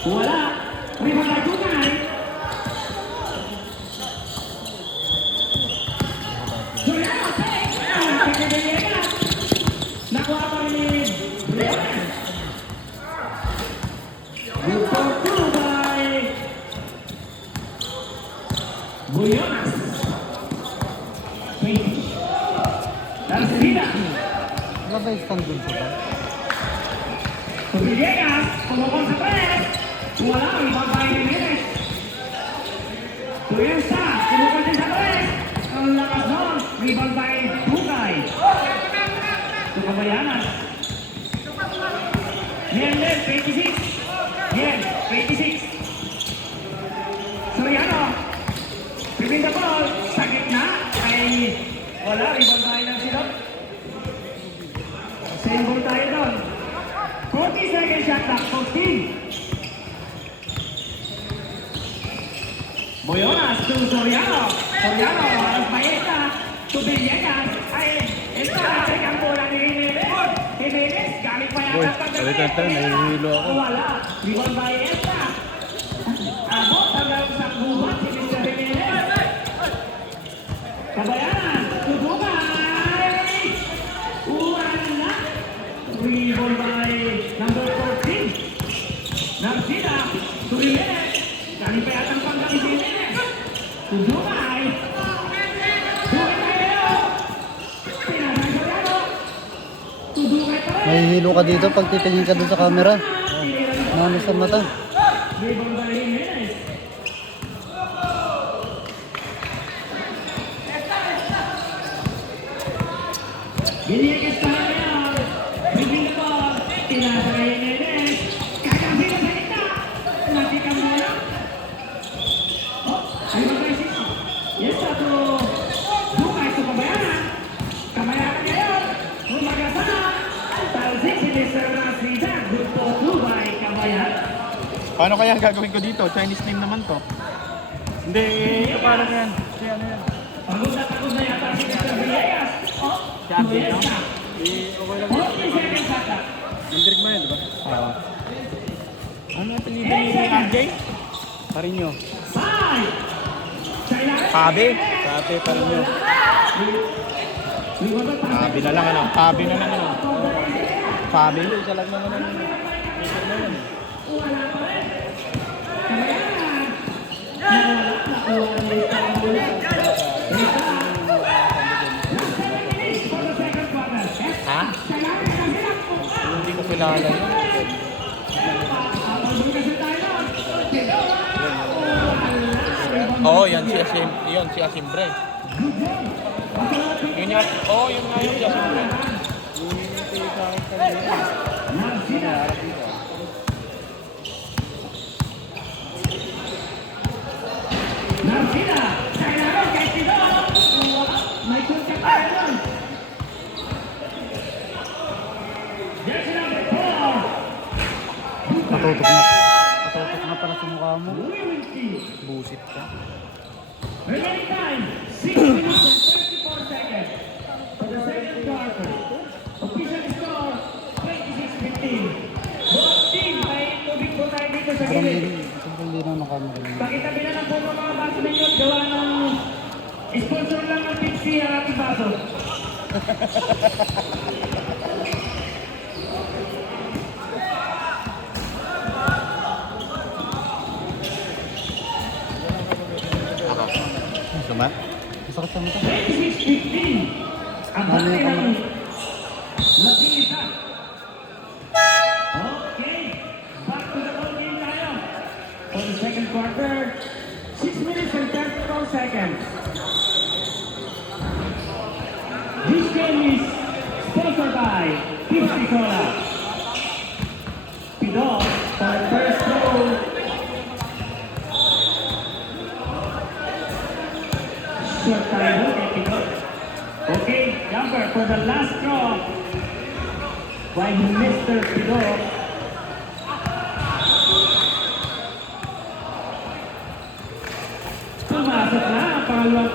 Wala. Rebound by Tunay. Soriano, take. Pagkakagaya. Nakuha pa rin ni Briones. Good for two by Briones. Garcia. Wala ba yung stand dun sa ba? Villegas, kumukong sa press. Wala, ibang bahay ni Jimenez. Tuyensa, kumukong din sa press. Ang lakas nun, rebound by Bukay. Tukabayanas. Niel, 26. Niel, 26. Soriano. Pipin the ball, sa gitna. Ay, wala, rebound by ng silot. Same ball tayo doon. 40 seconds shot clock, 14. Boyonas to Soriano. Soriano, alas Maeta. To Villegas. Ay, ito, check ang bola ni Jimenez. Jimenez, gamit pa yata pagkakita. Nahihilo ako. Wala. Rebound by Esta. Abot hanggang sa buhat si Mr. Jimenez. Kabayanan, Tudumay. Wala. Rebound by number 14. Narcida, to Jimenez. Gamit pa yata ang panggamit si Jimenez. Tudumay. Nahihilo ka dito pag titingin ka dun sa camera. Ano sa mata? Villegas tayo ngayon. Biging na po. Tinasa kay Jimenez. Kakabila sa kita. Nakikang bola. Oh, ay mag-isis. Yes, ato. Bukay sa Kabayanan. Kabayanan ngayon. Umagasa. Talsik si Mr. Nasrida. Good po by Kabayanan. Paano kaya ang gagawin ko dito? Chinese name naman to. Hindi, ito parang yan. Kaya ano yan? Pagod na yata si Mr. Villegas. Oh, Sabi, no? Tuesta. Okay lang. 40 seconds shot. Hendrik mo yun, di ba? Oo. Ano apelido ni RJ? Parinyo. 5. Pabe? Pabe, Parinyo. Pabe na lang ano? Pabe na lang ano? Pabe? Isa lang naman ano? Isa na yun. Ha? Hindi ko kilala yun. Oo, yan si Asim. Yun, si Asimbre. Yun yan. Oo, yun nga yun si Asimbre. Yun yung sa akin kanina. Nangyarap dito. Narcida, kailangan kay Tito. May kunkat tayo doon. Jersey number 4. Natutok na pala sa mukha mo. Busit ka. Remaining time, 6 minutes and 34 seconds. For the second quarter, official score, 26-15. Both team, may tubig po tayo dito sa gilid. Sobrang linaw ng camera. Pakitabi na lang po ng mga baso ninyo at gawa ng sponsor lang ng Pixie ang ating baso. Sama? Masakit sa mata. 26-15. Ang Ano batay yung ng Latisa. Okay. Back to the ball game tayo. For the second quarter, 6 minutes and 34 seconds. This game is sponsored by Pepsi Cola. Pidol for the first goal. Short time kay Pidol. Okay, jumper for the last draw by Mr. Pidol. Pumasok na ang pangalawang